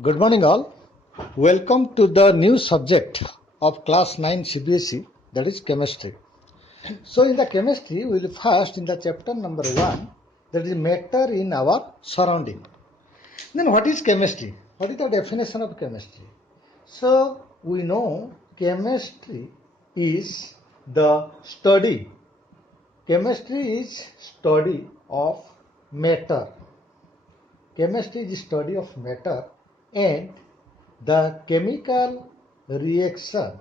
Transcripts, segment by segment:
Good morning, all. Welcome to the new subject of class 9 CBSE, that is chemistry. So, in the chemistry, we will first in the chapter number 1, that is matter in our surrounding. Then, what is chemistry? What is the definition of chemistry? So, we know chemistry is the study. Chemistry is study of matter. Chemistry is study of matter and the chemical reaction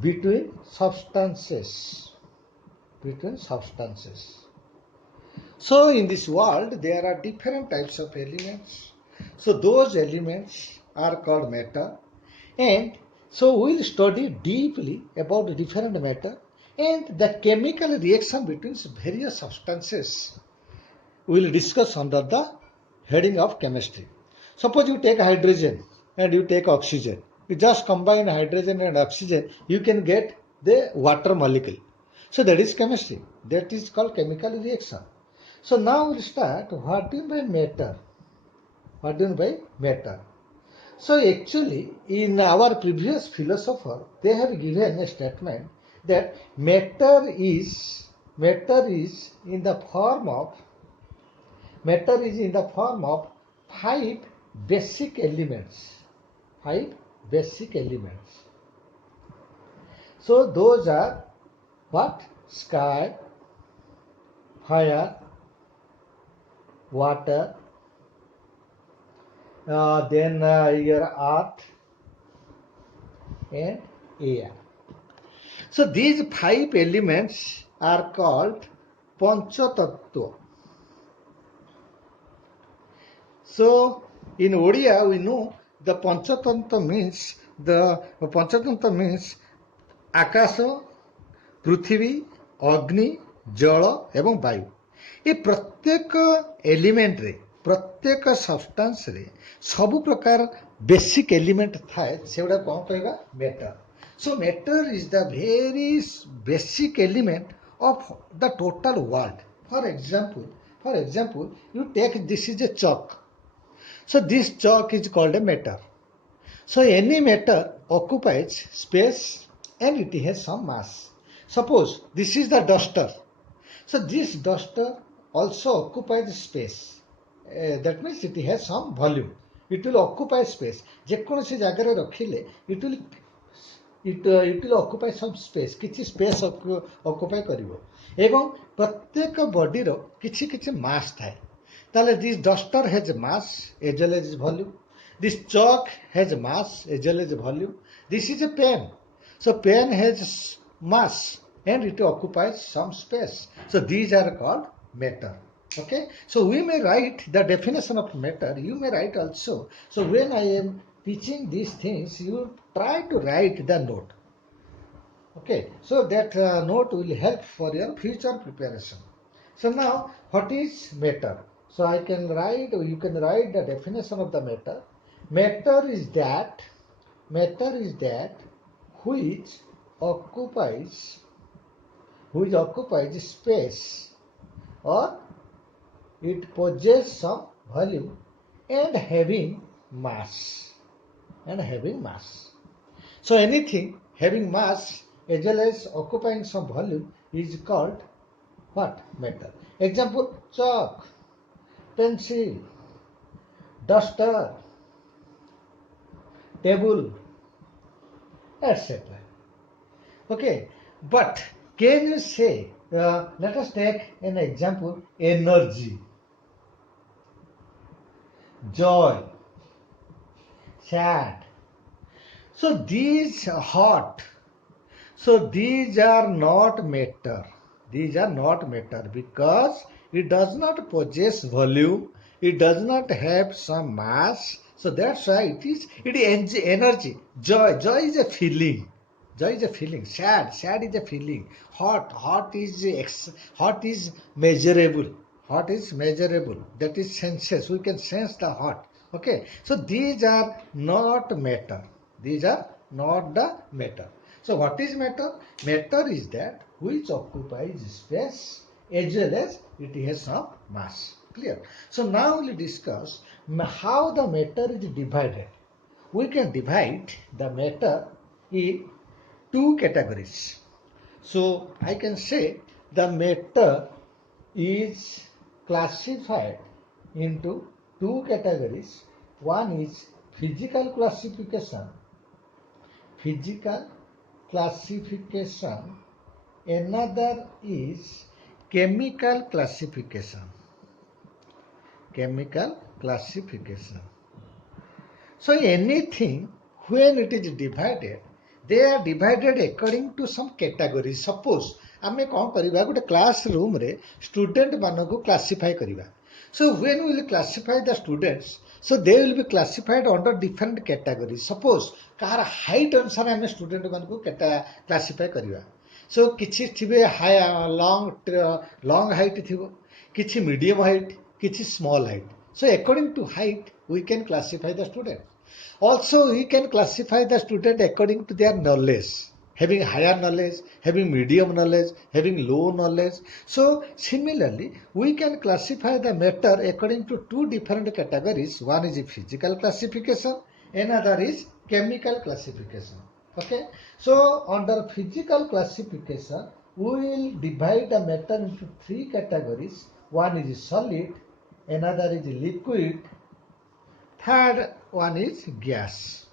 between substances. So in this world there are different types of elements. So those elements are called matter, and so we'll study deeply about different matter and the chemical reaction between various substances. We will discuss under the heading of chemistry. Suppose you take hydrogen and you take oxygen. You just combine hydrogen and oxygen, you can get the water molecule. So that is chemistry. That is called chemical reaction. So now we'll start. What do you mean by matter? What do you mean by matter? So actually, in our previous philosopher, they have given a statement that matter is in the form of five basic elements. So those are what? Sky, fire, water, then your earth and air. So these five elements are called Panchatattva. So in Odia we know the Panchatantra means Akasha, Prithvi, Agni, Jala ଏବଂ ବାୟୁ। ଏ ପ୍ରତ୍ୟେକ ଏଲିମେଣ୍ଟରେ ପ୍ରତ୍ୟେକ ସବଷ୍ଟାନ୍ସରେ ସବୁ ପ୍ରକାର basic element ଥାଏ, ସେଗୁଡ଼ା କ'ଣ କହିବା? Matter. So matter is the very basic element of the total world. For example, you take this is a chalk. So this chalk is called a matter. So any matter occupies space and it has some mass. Suppose this is the duster. So this duster also occupies space. That means it has some volume. It will occupy space. ଯେକୌଣସି ଜାଗାରେ ରଖିଲେ it will occupy some space. କିଛି space occupy କରିବ ଏବଂ ପ୍ରତ୍ୟେକ ବଡିର କିଛି mass ଥାଏ। ତାହେଲେ this duster has mass as well as volume. This chalk has mass as well as volume. This is a pen. So pen has mass and it occupies some space. So these are called matter. Okay. So we may write the definition of matter. You may write also. So when I am teaching these things, you try to write the note. Okay. So that note will help for your future preparation. So now, what is matter? So you can write the definition of the matter. Matter is that which occupies space or it possesses some volume and having mass. So anything having mass as well as occupying some volume is called what? Matter. Example, chalk, pencil, duster, table, etc. Okay, but can you say, let us take an example, energy, joy, sad. So these hot. So these are not matter. Because it does not possess volume. It does not have some mass. So that's why it is energy. Joy is a feeling. Sad is a feeling. Hot is measurable. That is senses. We can sense the hot. Okay. So these are not matter. So what is matter? Matter is that which occupies space as well as it has some mass. Clear? So now we'll discuss how the matter is divided. We can divide the matter in two categories. So I can say the matter is classified into two categories. One is physical classification, physical classification. Another is chemical classification, chemical classification. So anything when it is divided, they are divided according to some categories. Suppose आमे कौन करिबा गोटे class room रे student मानको classify करिबा. So when we will classify the students, so they will be classified under different categories. Suppose car height अनुसार आमे student मानको क्लासिफाई करिबा. So किछि थिबे हाई long height थिबो, किछि medium height, किछि small height. So according to height we can classify the student. Also we can classify the student according to their knowledge, having higher knowledge, having medium knowledge, having low knowledge. So similarly we can classify the matter according to two different categories. One is physical classification, another is chemical classification. Okay, so under physical classification we will divide the matter into three categories. One is solid, another is liquid, third one is gas.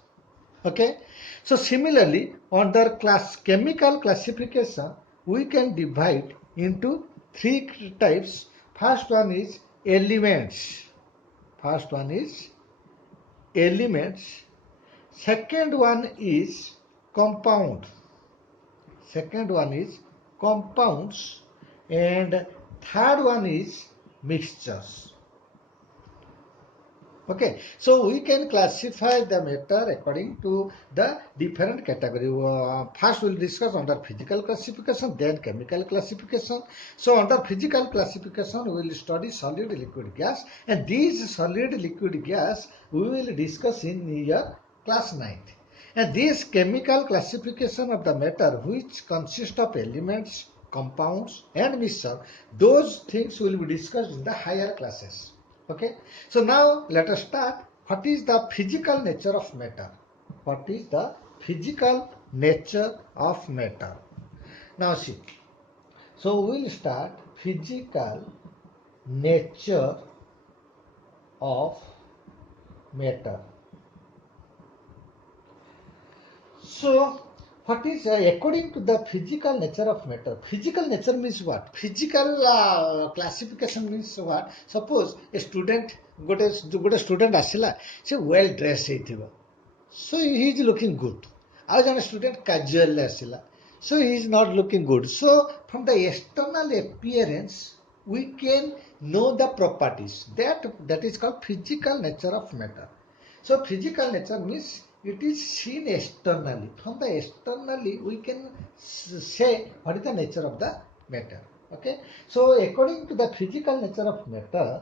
Okay, so similarly under chemical classification we can divide into three types. First one is elements, second one is compounds, and third one is mixtures. Okay, so we can classify the matter according to the different category. First we will discuss under physical classification, then chemical classification. So under physical classification we will study solid, liquid, gas, and these solid, liquid, gas we will discuss in your class 9th. And this chemical classification of the matter, which consists of elements, compounds and mixture, those things will be discussed in the higher classes. Okay, so now let us start. What is the physical nature of matter? What is the physical nature of matter? Now see, so we will start physical nature of matter. So what is according to the physical nature of matter? Physical nature means what? Physical classification means what? Suppose a student, gote student asila, se well dressed heithibo, so he is looking good. ଆଉ ଜଣେ student casual asila, so he is not looking good. So from the external appearance we can know the properties. That is called physical nature of matter. So physical nature means it is seen externally. From the externally we can say what is the nature of the matter. Okay, so according to the physical nature of matter,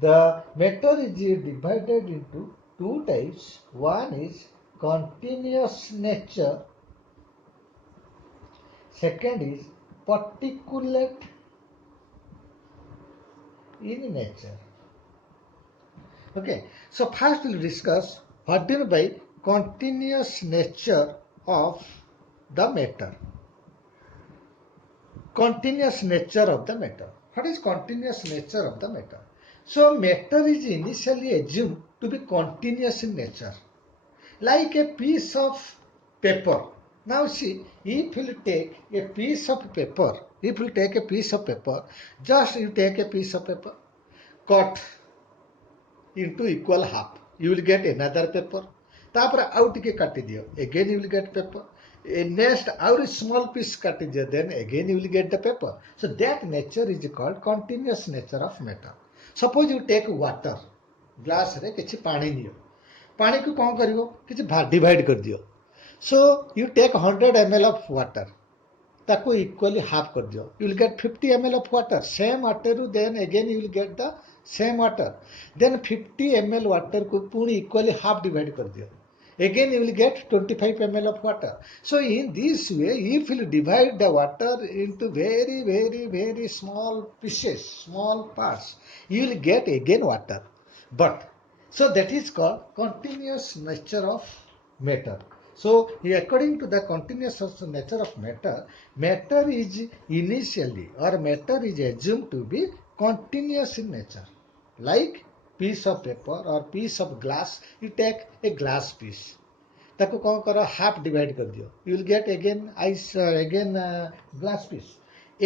the matter is divided into two types. One is continuous nature, second is particulate in nature. Okay, so first we'll discuss what do you mean by continuous nature of the matter. Continuous nature of the matter. What is continuous nature of the matter? So matter is initially assumed to be continuous in nature, like a piece of paper. Now see, if you take a piece of paper, just you take a piece of paper, cut into equal half, you will get another paper. तापर आउ टिके काटी दियो, again you will get paper. Next आउ small piece काटी दियो, then again you will get the paper. So that nature is called continuous nature of matter. Suppose you take water, glass रे किछि पानी नियो, पानी को कौन करिवो, किछि divide कर दियो. So you take 100 ml of water, ताको equally half कर दियो, you will get 50 ml of water. Same water, then again you will get the same water. Then 50 ml water को पुणी equally half divide कर दियो. Again you will get 25 ml of water. So in this way, if you divide the water into very very small pieces, small parts, you will get again water. But so that is called continuous nature of matter. So according to the continuous nature of matter, matter is initially, or matter is assumed to be continuous in nature. Like piece of paper or piece of glass, you take a glass piece, ତାକୁ କ'ଣ କର, half divide କରିଦିଅ, you will get again ice, again glass piece,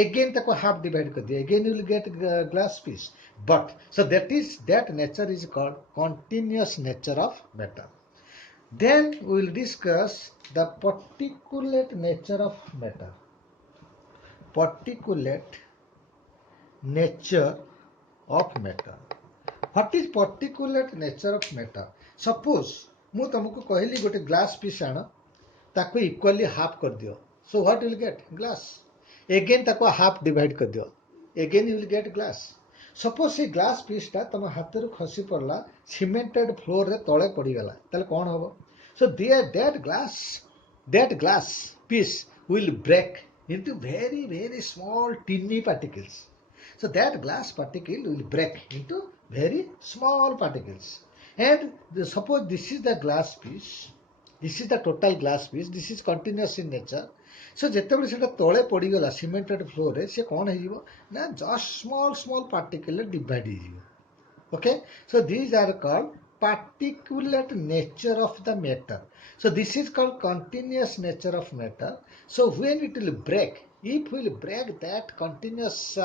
again ତାକୁ half divide କରିଦିଅ, again you will get glass piece. But so that nature is called continuous nature of matter. Then we will discuss the particulate nature of matter. Particulate nature of matter. What is particulate nature of matter? Suppose ମୁଁ ତମକୁ କହିଲି ଗୋଟେ glass piece ଆଣ, ତାକୁ equally half କରିଦିଅ, so what you will get? Glass. Again ତାକୁ half divide କରିଦିଅ, again you will get glass. Suppose ସେ ଗ୍ଲାସ୍ ପିସ୍ଟା ତମ ହାତରୁ ଖସି ପଡ଼ିଲା, ସିମେଣ୍ଟେଡ୍ ଫ୍ଲୋରରେ ତଳେ ପଡ଼ିଗଲା, ତାହେଲେ କ'ଣ ହେବ? So that glass piece will break into very small teeny particles. So that glass particle will break into very small particles. And suppose this is the glass piece, this is the total glass piece, this is continuous in nature. So ଯେତେବେଳେ ସେଟା ତଳେ ପଡ଼ିଗଲା ସିମେଣ୍ଟେଡ୍ ଫ୍ଲୋରରେ, ସେ କ'ଣ ହେଇଯିବ ନା just small particle divide ହେଇଯିବ. Okay, so these are called particulate nature of the matter. So this is called continuous nature of matter. So when it will break, if we will break that continuous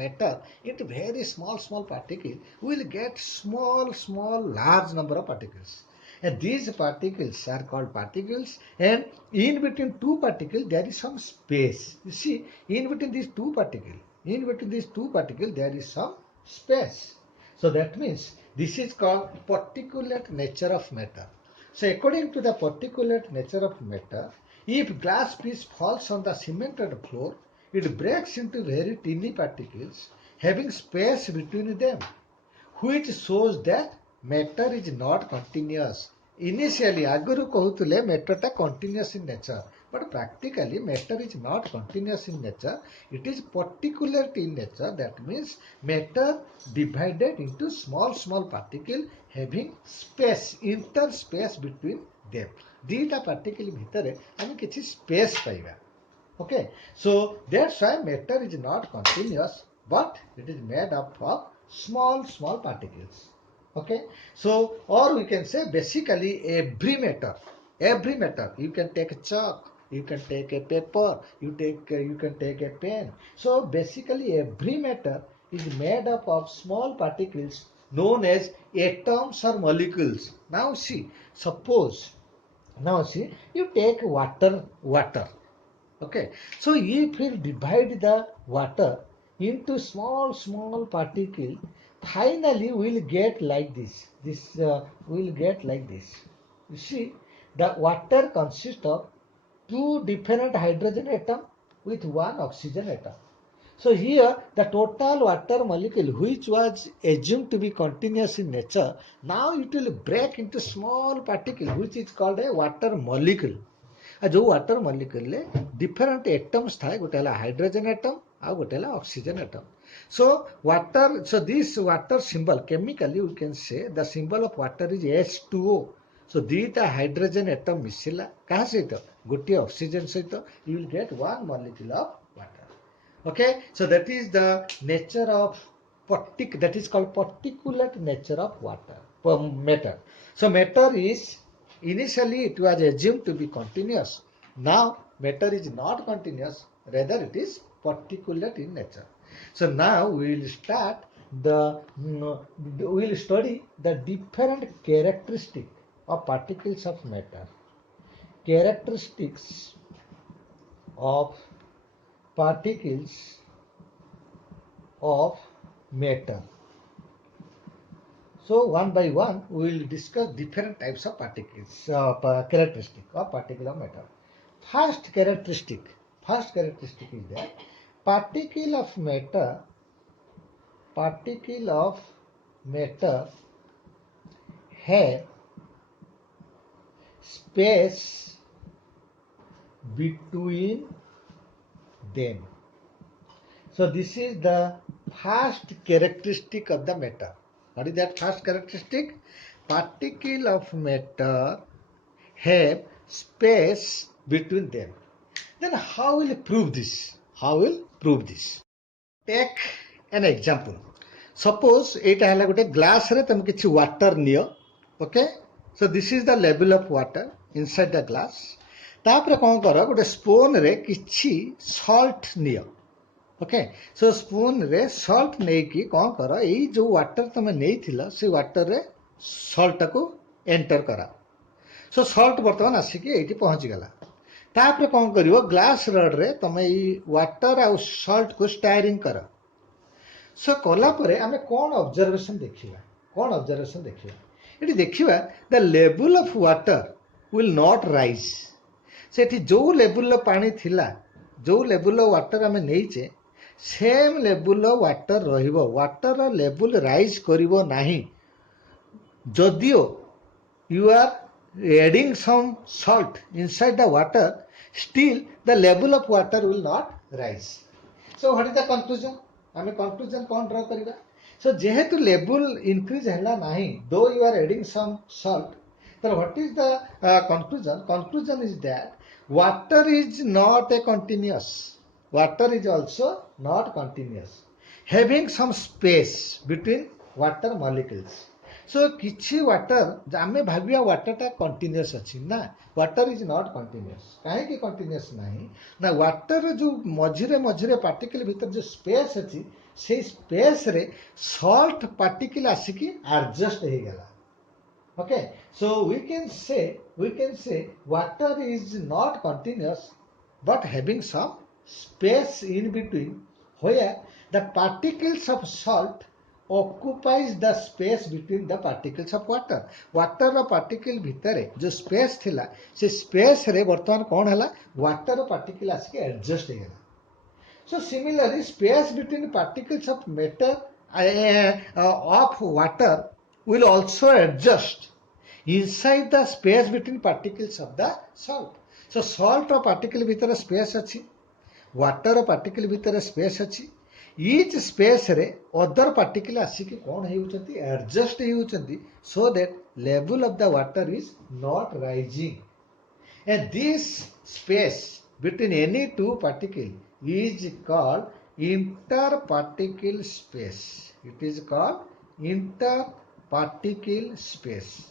matter into very small particles, we will get small large number of particles. And these particles are called particles, and in between two particles there is some space. You see, in between these two particles there is some space. So that means this is called particulate nature of matter. So according to the particulate nature of matter, if glass piece falls on the cemented floor, it breaks into very tiny particles having space between them, which shows that matter is not continuous. Initially, ଆଗରୁ କହୁଥିଲେ matter ଟା continuous in nature, but practically matter is not continuous in nature. It is particulate in nature. That means matter divided into small particle having space, interspace between them. ଦିଟା particle ଭିତରେ ଆମେ କିଛି space ପାଇବା. Okay, so that's why matter is not continuous, but it is made up of small particles. Okay, so or we can say basically every matter, you can take a chalk, you can take a paper, you can take a pen. So basically every matter is made up of small particles known as atoms or molecules. Now see, you take water. Okay, so if we divide the water into small particle, finally we'll get like this. We'll get like this. You see, the water consists of two different hydrogen atom with one oxygen atom. So here the total water molecule, which was assumed to be continuous in nature, now it will break into small particle, which is called a water molecule. जो water molecule different atoms था, गोटे है hydrogen atom आ गोटे है oxygen atom. So this water symbol, chemically we can say the symbol of water is H2O. So दीटा hydrogen atom मिसिला कहा सहित गोटे ऑक्सीजन सहित, you will get one molecule of water. Okay, so that is the nature of that is called particulate nature of matter. So matter is, initially it was assumed to be continuous. Now matter is not continuous, rather it is particulate in nature. So now we will study the different characteristics of particles of matter. Characteristics of particles of matter. So one by one we will discuss different types of particles, characteristic of particle of matter. First characteristic is that particle of matter have space between them. So this is the first characteristic of the matter. What is that first characteristic? Particle of matter have space between them. Then how will you prove this? How will prove this? Take an example. Suppose एटा है गोटे glass रे तुम किसी water neo. Okay, so this is the level of water inside the glass. तापर कौन कर गोटे spoon रे किसी सॉल्ट नियो. ओके, सो स्पून रे सॉल्ट नहीं कि कौन कर यही जो वाटर तुम नहीं थिला से वाटर रे सॉल्ट को एंटर करा. सो सॉल्ट बर्तमान आसिक ये पहुंची गला. तापर कौन करिवो ग्लास रड रे तुम ये वाटर आ सॉल्ट को स्टायरिंग कर. सो कला परे आमे कौन ऑब्जर्वेशन देखिबा. कौन ऑब्जर्वेशन देखिबा एटी देखिबा the level of water will not rise. सेठी जो लेवल पानी थिला, जो लेवल वाटर आमे नेइचे सेम लेवल वाटर रहिबो. वाटर लेवल राइज करिवो नाही. जदियो you are adding some salt inside the water, still the level of water will not rise. So what is the conclusion? आमे conclusion कौन draw करिबा. So जेहेतु level increase हैला नाही, though you are adding some salt, then what is the conclusion? Conclusion is that water is not a continuous. Water is also not continuous, having some space between water molecules. सो किछि water आमे भाबिया water टा continuous अछि ना. Water is not continuous. काहे कि continuous नाही ना. Water जो मझिरे मझिरे पार्टिकल भीतर जो स्पेस अछि से स्पेस रे सॉल्ट पार्टिकल आसिकी एडजस्ट हे गेला. Okay, so we can say water is not continuous but having some space in between where the particles of salt occupies the space between the particles of water. Water रो particle भितरे जो space थिला से space रे वर्तमान कोन हला water रो particle आके एडजस्ट हे गेला. So similarly space between particles of matter of water will also adjust inside the space between particles of the salt. So salt रो पार्टिकल भितरे स्पेस अछि, वाटर रो पार्टिकल भितरे स्पेस अछि. each space रे other particle आसिक कौन होउचंती एडजस्ट होउचंती so that level of the water is not rising. And this space between any two particle is called interparticle space. It is called interparticle space.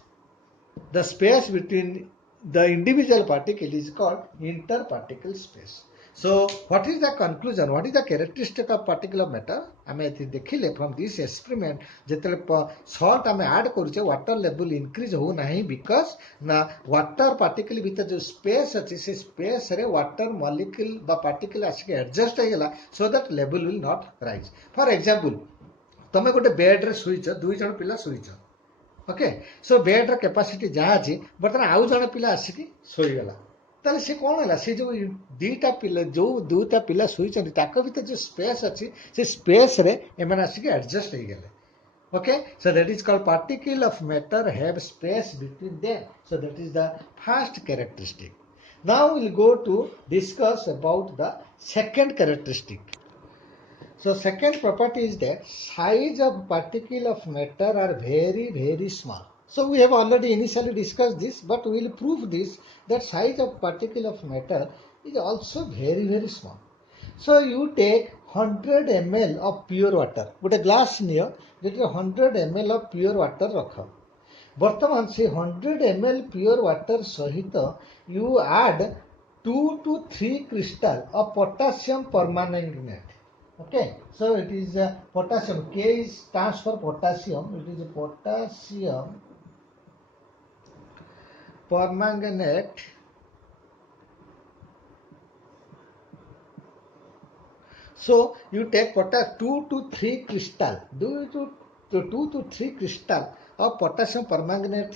The space between the individual particle is called interparticle space. So what is the conclusion? What is the characteristic of particle of matter? आमे देखिले from this experiment जेतले salt आमे add करूचे water level increase हो नाही because ना water particle भीतर जो space अछि से space रे water molecule बा particle आके adjust हो गेला so that level will not rise. For example, तमे गोटे बेड रे सुइछ, दुई जण पिला सुइछ. ओके, सो बेड रे कैपेसिटी जहा अछि बर्तमान आउ जण पिला आसिकी सोई गेला. ताले से कौन है से जो दीटा पिला जो दुटा पिला सुइचंती ताको भीतर जो स्पेस अछि से स्पेस रे एमन आसी के एडजस्ट हो गेले. Okay, so that is called particle of matter have space between them. So that is the first characteristic. Now we will go to discuss about the second characteristic. So second property is that size of particle of matter are very very small. So we have already initially discussed this, but we will prove this that size of particle of matter is also very very small. So you take 100 ml of pure water. गोटे glass neo जेटे 100 ml of pure water रख. वर्तमान से 100 ml pure water सहित you add 2 to 3 crystal of potassium permanganate. Okay, so it is potassium. K is stands for potassium. It is potassium permanganate. So you take 2 to 3 crystal. 2 to 3 crystal of potassium permanganate.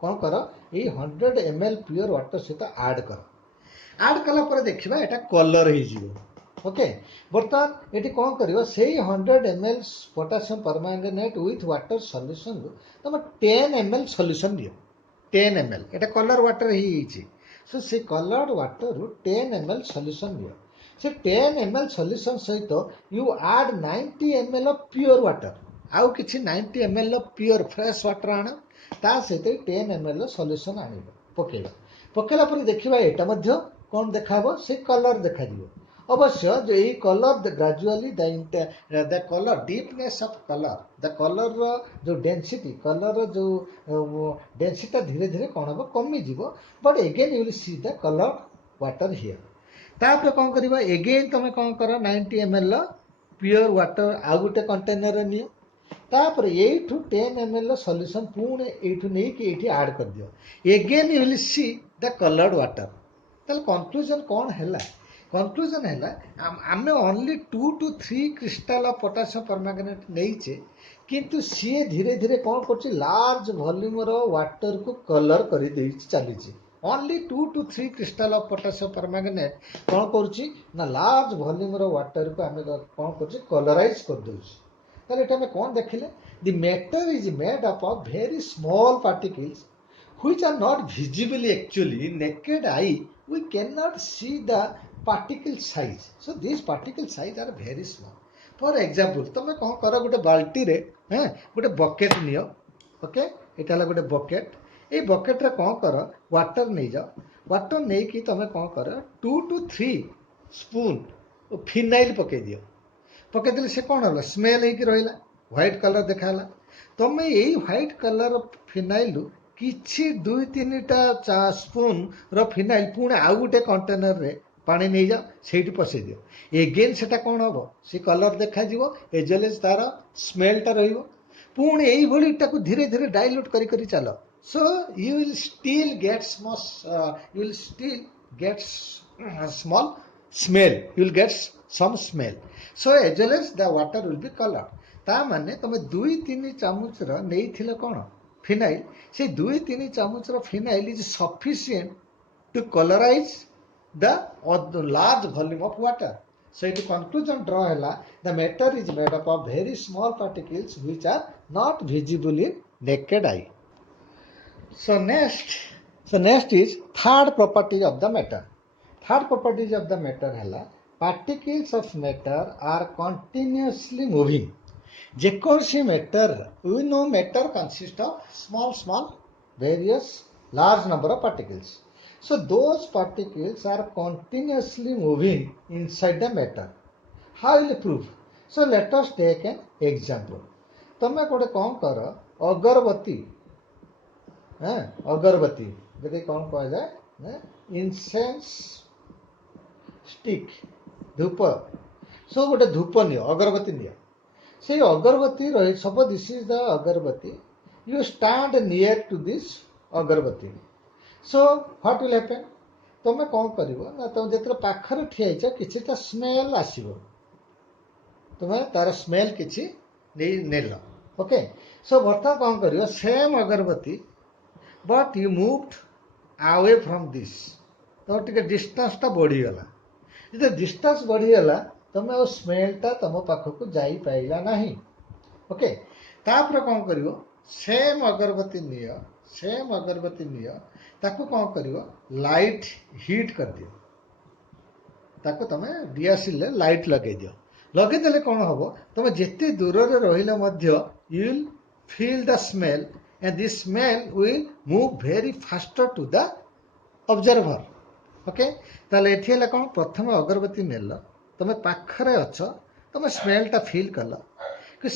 कौन करो ये 100 ml pure water सहित add करो. add कला पर देखिबा एटा colour हे जिवो. Okay, बर्तमान ये कौन कर 100 ml potassium permanganate with water solution तुम 10 ml सॉल्यूशन दियो. 10 ml এটা କଲର୍ ୱାଟର୍ ହେଇଯାଇଛି। ସୋ ସେ କଲର୍ଡ ୱାଟର୍ରୁ 10 ml ସଲ୍ୟୁସନ୍ ନିଅ। ସେ 10 ml ସଲ୍ୟୁସନ୍ ସହିତ you add 90 ml of pure water. ଆଉ କିଛି 90 ml of pure fresh water ଆଣ, ତା ସହିତ 10 ml ସଲ୍ୟୁସନ୍ ଆଣିବ, ପକେଇବା। ପକେଇଲା ପରେ ଦେଖିବା ଏଇଟା ମଧ୍ୟ କ'ଣ ଦେଖାହେବ, ସେ କଲର୍ ଦେଖାଯିବ। ଅବଶ୍ୟ ଯେ ଏଇ colour gradually the colour deepness of colour, the କଲର୍ର ଯେଉଁ ଡେନ୍ସିଟି, କଲର୍ର ଯେଉଁ ଡେନ୍ସିଟିଟା ଧୀରେ ଧୀରେ କ'ଣ ହେବ କମିଯିବ। But again you will see the colour water here. ତାପରେ କ'ଣ କରିବ, ଏଗେନ୍ ତୁମେ କ'ଣ କର 90 ml ପିଓର ୱାଟର୍ ଆଉ ଗୋଟେ କଣ୍ଟେନର୍ରେ ନିଅ। ତାପରେ ଏଇଠୁ 10 ml ସଲ୍ୟୁସନ୍ ପୁଣି ଏଇଠୁ ନେଇକି ଏଇଠି ଆଡ଼୍ କରିଦିଅ। Again you will see the coloured water. ତାହେଲେ କନକ୍ଲୁଜନ୍ କ'ଣ ହେଲା? କନକ୍ଲୁଜନ୍ ହେଲା ଆମେ only 2 to 3 crystal of potassium permanganate ନେଇଛେ, କିନ୍ତୁ ସିଏ ଧୀରେ ଧୀରେ କ'ଣ କରୁଛି, ଲାର୍ଜ ଭଲ୍ୟୁମ୍ର ୱାଟର୍କୁ କଲର୍ କରିଦେଇ ଚାଲିଛି। Only 2 to 3 crystal of potassium permanganate କ'ଣ କରୁଛି ନା ଲାର୍ଜ ଭଲ୍ୟୁମ୍ର ୱାଟର୍କୁ ଆମେ କ'ଣ କରୁଛି, କଲରାଇଜ୍ କରିଦେଉଛି। ତାହେଲେ ଏଇଟା ଆମେ କ'ଣ ଦେଖିଲେ, the matter is made up of very small particles which are not visible actually naked eye. We cannot see the particle size. So these particle size are very small. For example, ତମେ କ'ଣ କର, ଗୋଟେ ବାଲ୍ଟିରେ ଗୋଟେ bucket ନିଅ। Okay, ଏଇଟା ହେଲା ଗୋଟେ ବକେଟ୍। ଏଇ ବକେଟ୍ରେ କ'ଣ କର, ୱାଟର୍ ନେଇଯାଅ। ୱାଟର୍ ନେଇକି ତମେ କ'ଣ କର, 2 to 3 ସ୍ପୁନ୍ ଫିନାଇଲ୍ ପକେଇ ଦିଅ। ପକେଇଦେଲେ ସେ କ'ଣ ହେଲା, ସ୍ମେଲ୍ ହେଇକି ରହିଲା, ହ୍ୱାଇଟ୍ କଲର୍ ଦେଖାହେଲା। ତମେ ଏଇ ହ୍ୱାଇଟ୍ କଲର୍ ଫିନାଇଲ୍ରୁ କିଛି 2-3ଟା ସ୍ପୁନ୍ର ଫିନାଇଲ୍ ପୁଣି ଆଉ ଗୋଟେ କଣ୍ଟେନର୍ରେ ପାଣି ନେଇଯାଅ, ସେଇଠି ପଶେଇ ଦିଅ। ଏଗେନ୍ ସେଟା କ'ଣ ହେବ, ସେ କଲର୍ ଦେଖାଯିବ, ଏଜ୍ ୱେଲ୍ ଏଜ୍ ତା'ର ସ୍ମେଲ୍ଟା ରହିବ। ପୁଣି ଏଇଭଳି ତାକୁ ଧୀରେ ଧୀରେ ଡାଇଲ୍ୟୁଟ୍ କରି କରି ଚାଲ। So you will still get small smell, you will get some smell. So as well as the water will be colour. ତା ମାନେ ତମେ 2-3 ଚାମଚର ନେଇଥିଲ କ'ଣ ଫିନାଇଲ୍, সেই 2-3 ଚାମଚର phenyl is sufficient to colourise the large volume of water. So ଏଠି conclusion draw ହେଲା, the matter is made up of very small particles which are not visible in naked eye. So next is third property of the matter. Third properties of the matter ହେଲା, particles of matter are continuously moving. ଯେକୌଣସି matter, we know matter consists of small various large number of particles. So those particles are continuously moving inside the matter. How will you prove? So let us take an example. ତମେ ଗୋଟେ କ'ଣ କର, ଅଗରବତୀ ଯଦି କ'ଣ କୁହାଯାଏ, incense stick, ଧୂପ। Show ଗୋଟେ ଧୂପ ନିଅ, ଅଗରବତୀ ନିଅ। সেই অগরবতী রহি, suppose this is the agarbatti, you stand near to this agarbatti. So what will happen? ତମେ କ'ଣ କରିବ ନା, ତମେ ଯେତେବେଳେ ପାଖରେ ଠିଆ ହେଇଛ କିଛିଟା ସ୍ମେଲ୍ ଆସିବ, ତୁମେ ତାର ସ୍ମେଲ୍ କିଛି ନେଲ। ଓକେ, ସୋ ବର୍ତ୍ତମାନ କ'ଣ କରିବ, same agarbatti but you moved away from this. ତମର ଟିକେ ଡିଷ୍ଟାନ୍ସଟା ବଢ଼ିଗଲା। ଯେତେବେଳେ ଡିଷ୍ଟାନ୍ସ ବଢ଼ିଗଲା, ତମେ ଆଉ ସ୍ମେଲ୍ଟା ତମ ପାଖକୁ ଯାଇପାରିଲା ନାହିଁ। ଓକେ, ତାପରେ କ'ଣ କରିବ, ସେମ୍ ଅଗରବତୀ ନିଅ, ତାକୁ କ'ଣ କରିବ, ଲାଇଟ୍ ହିଟ୍ କରିଦିଅ। ତାକୁ ତମେ ଡିଆସିଲ୍ରେ ଲାଇଟ୍ ଲଗେଇଦିଅ। ଲଗେଇଦେଲେ କ'ଣ ହେବ, ତମେ ଯେତେ ଦୂରରେ ରହିଲେ ମଧ୍ୟ you will feel the smell, and this smell will move very faster to the observer. Okay, ତାହେଲେ ଏଠି ହେଲା କ'ଣ, ପ୍ରଥମେ ଅଗରବତୀ ନେଲ, ତମେ ପାଖରେ ଅଛ, ତମେ ସ୍ମେଲ୍ଟା ଫିଲ୍ କଲ।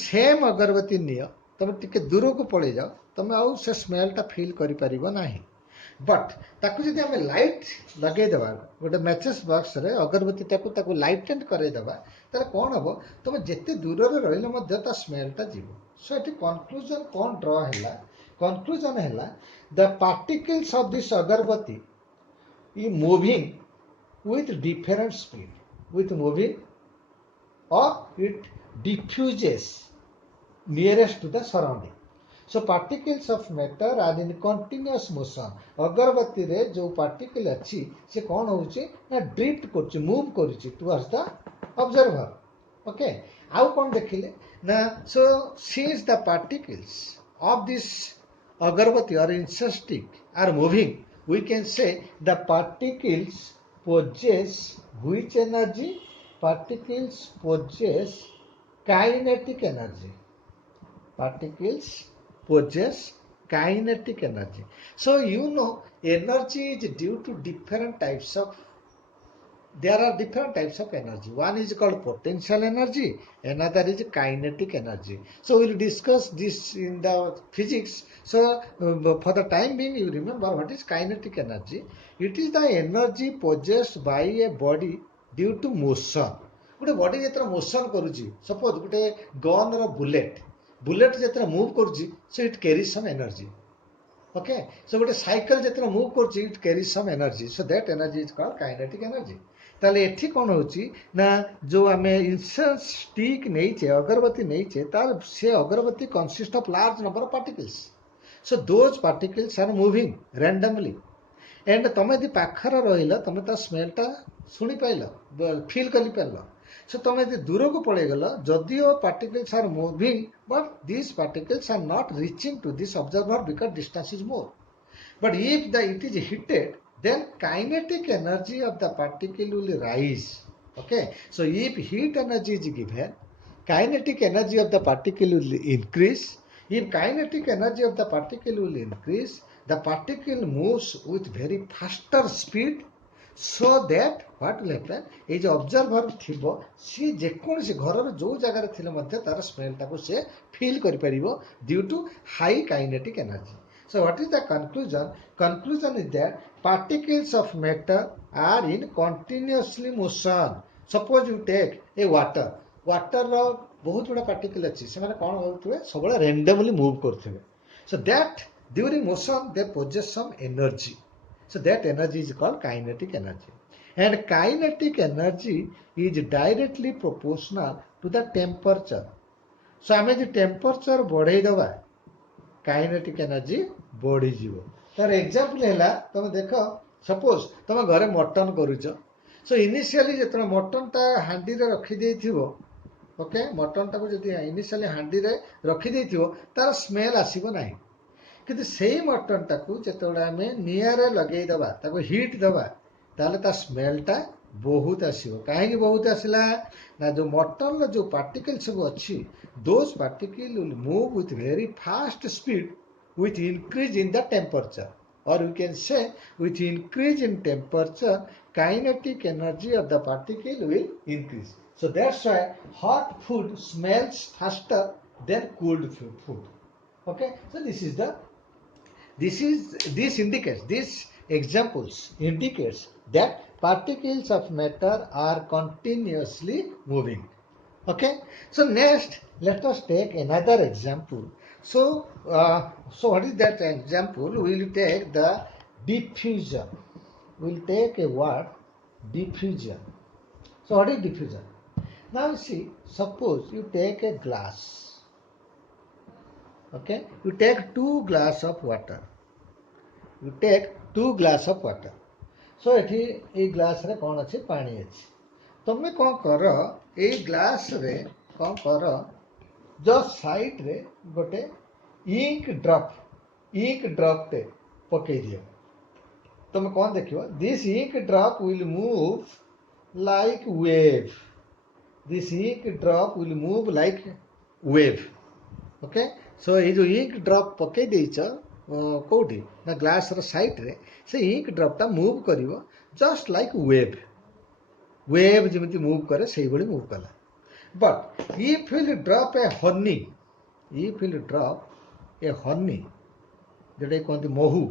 ସେମ୍ ଅଗରବତୀ ନିଅ, ତମେ ଟିକେ ଦୂରକୁ ପଳେଇ ଯାଅ, ତମେ ଆଉ ସେ ସ୍ମେଲ୍ଟା ଫିଲ୍ କରିପାରିବ ନାହିଁ। ବଟ୍ ତାକୁ ଯଦି ଆମେ ଲାଇଟ୍ ଲଗେଇଦେବା, ଗୋଟେ ମ୍ୟାଚେସ୍ ବକ୍ସରେ ଅଗରବତୀଟାକୁ ତାକୁ ଲାଇଟେଣ୍ଡ କରେଇଦେବା, ତାହେଲେ କ'ଣ ହେବ, ତମେ ଯେତେ ଦୂରରେ ରହିଲେ ମଧ୍ୟ ତା ସ୍ମେଲ୍ଟା ଯିବ। ସୋ ଏଠି କନକ୍ଲୁଜନ୍ କ'ଣ ଡ୍ର ହେଲା, କନକ୍ଲୁଜନ୍ ହେଲା, ଦ ପାର୍ଟିକଲ୍ସ ଅଫ୍ ଦିସ୍ ଅଗରବତୀ is moving with different speed, with moving or it diffuses nearest to the surrounding. So particles of matter are in continuous motion. अगरबत्ती रे जो पार्टिकल अच्छी से कौन होची ना ड्रिफ्ट करची, मूव करची टुवर्ड्स द ऑब्जर्वर. ओके, आउ कौन देखिले ना, so since the particles of this agarbatti or incense stick are moving, we can say the particles possess which energy? Particles possess kinetic energy. Particles possess kinetic energy. So you know energy is due to different types of, there are different types of energy. One is called potential energy, another is kinetic energy. So we'll discuss this in the physics. So for the time being, you remember what is kinetic energy. It is the energy possessed by a body due to motion. ଗୋଟେ body ଯେତେବେଳେ motion କରୁଛି, suppose ଗୋଟେ gun ର bullet ଯେତେବେଳେ move କରୁଛି, so it carries some energy. Okay, so ଗୋଟେ cycle ଯେତେବେଳେ move କରୁଛି, it carries some energy. So that energy is called kinetic energy. তাহলে এଠି କ'ଣ ହେଉଛି ନା ଯେଉଁ ଆମେ ଇନ୍ସେନ୍ସ ଷ୍ଟିକ୍ ନେଇଛେ, ଅଗରବତୀ ନେଇଛେ, ତାର ସେ agarbatti consist of large number of particles. So those particles are moving randomly. And ତମେ ଯଦି ପାଖରେ ରହିଲ, ତମେ ତା ସ୍ମେଲଟା ଶୁଣିପାରିଲ, ଫିଲ୍ କରିପାରିଲ. ସୋ ତମେ ଯଦି ଦୂରକୁ ପଳେଇଗଲ, ଯଦିଓ particles are moving, but this particles are not reaching to this observer because distance is more. But if it is heated, then kinetic energy of the particle will rise. Okay, so if heat energy is given, kinetic energy of the particle will increase. If kinetic energy of the particle will increase, the particle moves with very faster speed, so that what will happen, এই যে অবজর্ভর থিব, C যেকୌଣସି ଘରର ଯେଉଁ ଜାଗାରେ ଥିଲେ ମଧ୍ୟ ତାର ସ୍ମେଲଟାକୁ ସେ feel କରିପାରିବ due to high kinetic energy. So what is the conclusion? Conclusion is that particles of matter are in continuously motion. Suppose you take a water. Water ର ବହୁତ ଗୁଡ଼ା particle ଅଛି, ସେମାନେ କ'ଣ କରୁଥିବେ, ସବୁବେଳେ randomly move କରୁଥିବେ. So that during motion they possess some energy. So that energy is called kinetic energy. And kinetic energy is directly proportional to the temperature. So ଆମେ ଯଦି temperature ବଢ଼େଇ ଦେବା, kinetic energy ବଢ଼ିଯିବ. ତାର ଏକ୍ଜାମ୍ପଲ ହେଲା, ତମେ ଦେଖ, ସପୋଜ ତମେ ଘରେ ମଟନ କରୁଛ. ସୋ ଇନିସିଆଲି ଯେତେବେଳେ ମଟନଟା ହାଣ୍ଡିରେ ରଖିଦେଇଥିବ, ଓକେ, ମଟନଟାକୁ ଯଦି ଇନିସିଆଲି ହାଣ୍ଡିରେ ରଖିଦେଇଥିବ, ତାର ସ୍ମେଲ୍ ଆସିବ ନାହିଁ. କିନ୍ତୁ ସେଇ ମଟନଟାକୁ ଯେତେବେଳେ ଆମେ ନିଆଁରେ ଲଗେଇଦେବା, ତାକୁ ହିଟ୍ ଦେବା, ତାହେଲେ ତା ସ୍ମେଲ୍ଟା ବହୁତ ଆସିବ. କାହିଁକି ବହୁତ ଆସିଲା ନା, ଯେଉଁ ମଟନର ଯେଉଁ ପାର୍ଟିକଲ୍ ସବୁ ଅଛି, those particles will move with very fast speed with increase in the temperature, or we can say with increase in temperature kinetic energy of the particle will increase. So that's why hot food smells faster than cooled food. Okay, so this examples indicates that particles of matter are continuously moving. Okay, so next let us take another example. So what is that example? We will take the diffusion. We will take a word, diffusion. So what is diffusion? Now you see, suppose you take a glass. Okay, you take 2 glass of water. You take 2 glass of water. So ଏଠି ଏଇ ଗ୍ଲାସରେ କ'ଣ ଅଛି, ପାଣି ଅଛି. ତମେ କ'ଣ କର, ଏଇ ଗ୍ଲାସରେ କ'ଣ କର, ଜଷ୍ଟ ସାଇଡ୍ରେ ଗୋଟେ ଇଙ୍କ ଡ୍ରପ୍ଟେ ପକେଇ ଦିଅ. ତମେ କ'ଣ ଦେଖିବ, this ink drop will move like wave. This ink drop will move like wave. Okay, so ଏଇ ଯେଉଁ ଇଙ୍କ ଡ୍ରପ୍ ପକେଇ ଦେଇଛ କେଉଁଠି ନା ଗ୍ଲାସର ସାଇଡ୍ରେ, ସେ ଇଙ୍କ ଡ୍ରପ୍ଟା ମୁଭ୍ କରିବ ଜଷ୍ଟ ଲାଇକ୍ ୱେଭ୍ ଯେମିତି ମୁଭ୍ କରେ ସେଇଭଳି ମୁଭ୍ କଲା. But if will drop A honey, ଯେଉଁଟାକି କୁହନ୍ତି ମହୁ,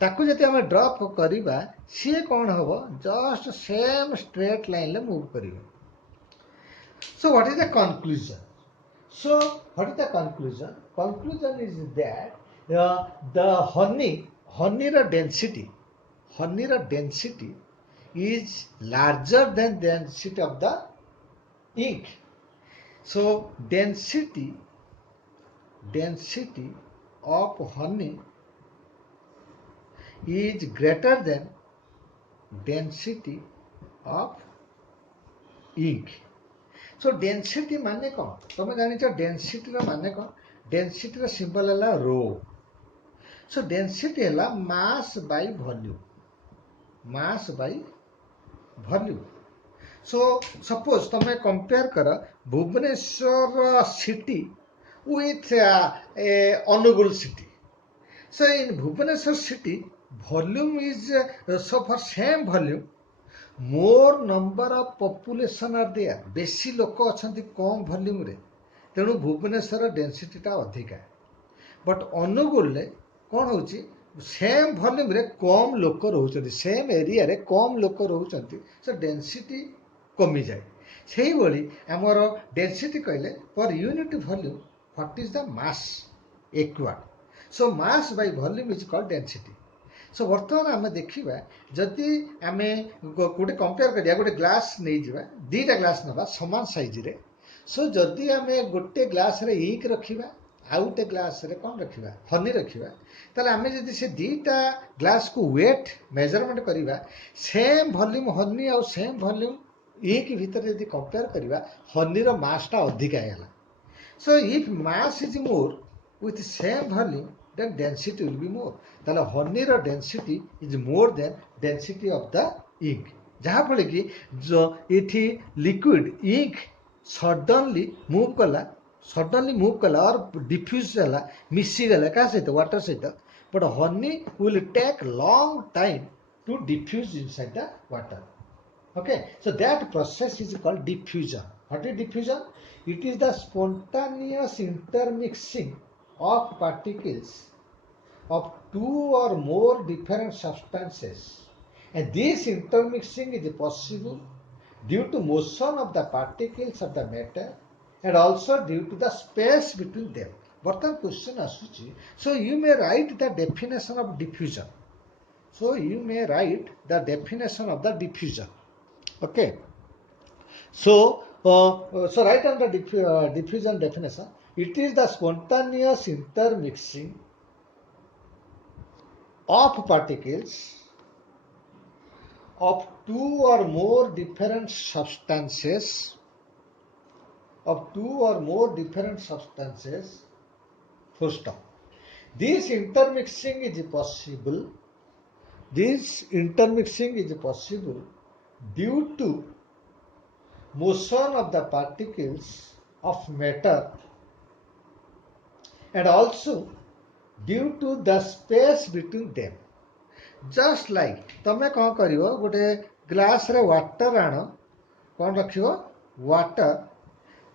ତାକୁ ଯଦି ଆମେ ଡ୍ରପ୍ କରିବା, ସିଏ କ'ଣ ହେବ, ଜଷ୍ଟ ସେମ୍ ଷ୍ଟ୍ରେଟ୍ ଲାଇନ୍ରେ ମୁଭ୍ କରିବ. So what is the conclusion? Conclusion is that the honey's density is larger than density of the ink. So density of honey is greater than density of ink. So density ମାନେ କ'ଣ, ତମେ ଜାଣିଛ ଡେନ୍ସିଟିର ମାନେ କ'ଣ? ଡେନ୍ସିଟିର symbol ହେଲା rho. So density है mass by volume, mass by volume. So suppose तुम कंपेयर कर Bhubaneswar city with a Anugul city. So in Bhubaneswar city, volume is so for same volume, more number of population are there. बेसी लोक अछंती कम volume रे, तेणु Bhubaneswar density टा अधिका। But Angul रे कौन होची, सेम वॉल्यूम रे कम लोक रहउछंती, सेम एरिया रे कम लोक रहउछंती, सो डेंसिटी कमी जाए। सेही भली हमर डेंसिटी कहले per unit volume what is the mass equal, so mass by volume is called density। सो बर्तमान आम देखा जदि आम गोटे कंपेयर करिया, गोटे ग्लास नहीं जावा, दीटा ग्लास नवा समान साइज रे, सो जदि आम गोटे ग्लास रे इंक रखिबा, आउ गोटे ग्लास रे कौन रखिबा, हनी रखिबा, ताले आम जदि से दीटा ग्लास को वेट मेजरमेंट करिबा, सेम वॉल्यूम हनी आउ सेम वॉल्यूम इंक भीतर जदि कंपेयर करिबा, हनी रो मास टा अधिक आइला। So if mass is more with same volume, then density will be more. ताले honey row density is more than density of the ink। जहाँ फले कि जो इठी liquid ink suddenly move कला और diffuse जाला, मिसी गला का सहित water सहित, but honey will take long time to diffuse inside the water। Okay, so that process is called diffusion। What is diffusion? It is the spontaneous intermixing of particles of two or more different substances, and this intermixing is possible due to motion of the particles of the matter and also due to the space between them। But question asuchi, so you may write the definition of diffusion। So you may write the definition of the diffusion। Okay, so write on the diffusion definition. It is the spontaneous intermixing of particles of two or more different substances, full stop। This intermixing is possible due to motion of the particles of matter and also due to the space between them। Just like तमे कौन करिवो, गोटे glass रे water आण, कौन रखिवो, water,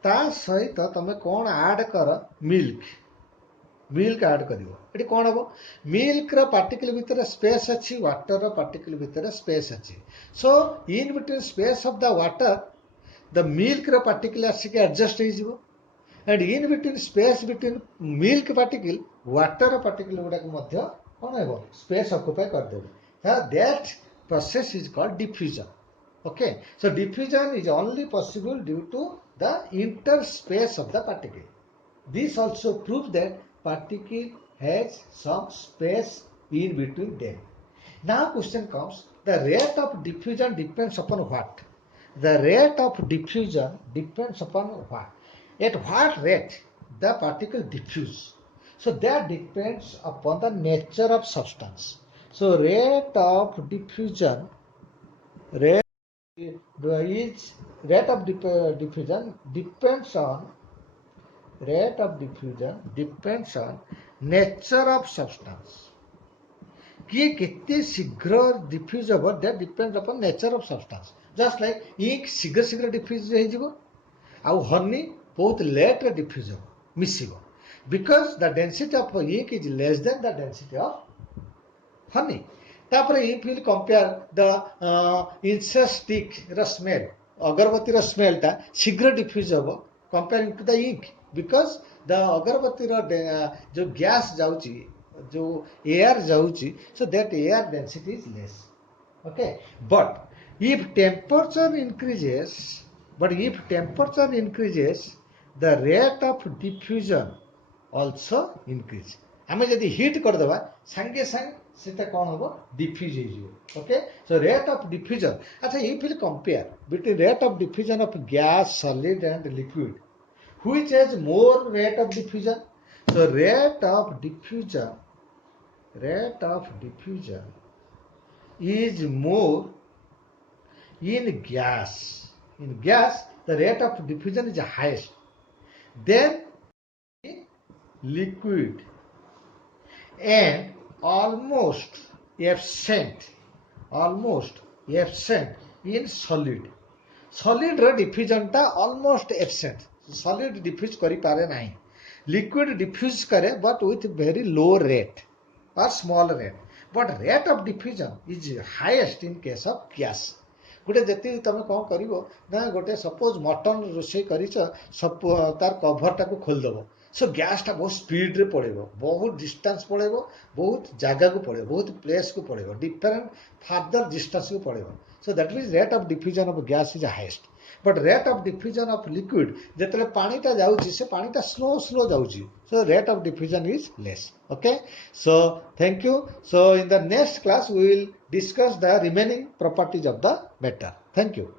ता सहित तमे कौन ऐड कर, मिल्क ऐड करिवो। एटी कौन हबो, मिल्क रो पार्टिकल भितर स्पेस अछि, वाटर रो पार्टिकल भितर स्पेस अछि। So in between space of the water the milk रो particle आसिक adjust हो जिवो, and in between space between milk particle water row particle गुडा को मध्य कोन हेबो, space occupy कर देबो। That process is called diffusion। Okay, so diffusion is only possible due to the interspace of the particle। This also proves that particle has some space in between them। Now question comes, the rate of diffusion depends upon what? The rate of diffusion depends upon what? At what rate the particle diffuse? So that depends upon the nature of substance। So rate of diffusion depends on nature of substance। किए केते शीघ्र diffuse हो, that depends upon nature of substance. Just like ink शीघ्र शीघ्र diffuse हो जिवो, आउ हनी बहुत लेट रे डिफ्यूज हो, मिसिबो, because the density of ink is less than the density of honey. तापरे if will compare the incense stick रो स्मेल, अगरबत्ती रो स्मेल ता शीघ्र डिफ्यूज हो comparing to the ink, because the agarbatti रो जो गैस जाउची, जो एयर जाउची, so that air density is less। Okay, but if temperature increases, the rate of diffusion also increase। हमें यदि हीट कर देबा संगे संग सेटा कोन होबो, डिफ्यूज हो जिवो। Okay, so rate of diffusion. अच्छा, if will compare between rate of diffusion of gas, solid and liquid, which has more rate of diffusion? So rate of diffusion rate of diffusion is more in gas. In gas, the rate of diffusion is highest. Then in liquid and almost absent in solid. Solid ର diffusion ଟା almost absent. Solid diffuse କରିପାରେ ନାହିଁ. Liquid diffuse करे but with very low rate or small rate. But rate of diffusion is highest in case of gas. ଗୋଟେ ଯେତିକି ତମେ କ'ଣ କରିବ ନା ଗୋଟେ ସପୋଜ ମଟନ ରୋଷେଇ କରିଛ ତାର କଭରଟାକୁ ଖୋଲିଦେବ ସୋ ଗ୍ୟାସଟା ବହୁତ ସ୍ପିଡରେ ପଳେଇବ ବହୁତ ଡିଷ୍ଟାନ୍ସ ପଳେଇବ ବହୁତ ଜାଗାକୁ ପଳେଇବ ବହୁତ ପ୍ଲେସକୁ ପଳେଇବ ଡିଫରେଣ୍ଟ ଫାର୍ଦର ଡିଷ୍ଟାନ୍ସକୁ ପଳେଇବ so that means rate of diffusion of gas is highest but rate of diffusion of liquid ଯେତେବେଳେ ପାଣିଟା ଯାଉଛି ସେ ପାଣିଟା ସ୍ଲୋ ଯାଉଛି so rate of diffusion is less okay so thank you so in the next class we will discuss the remaining properties of the matter thank you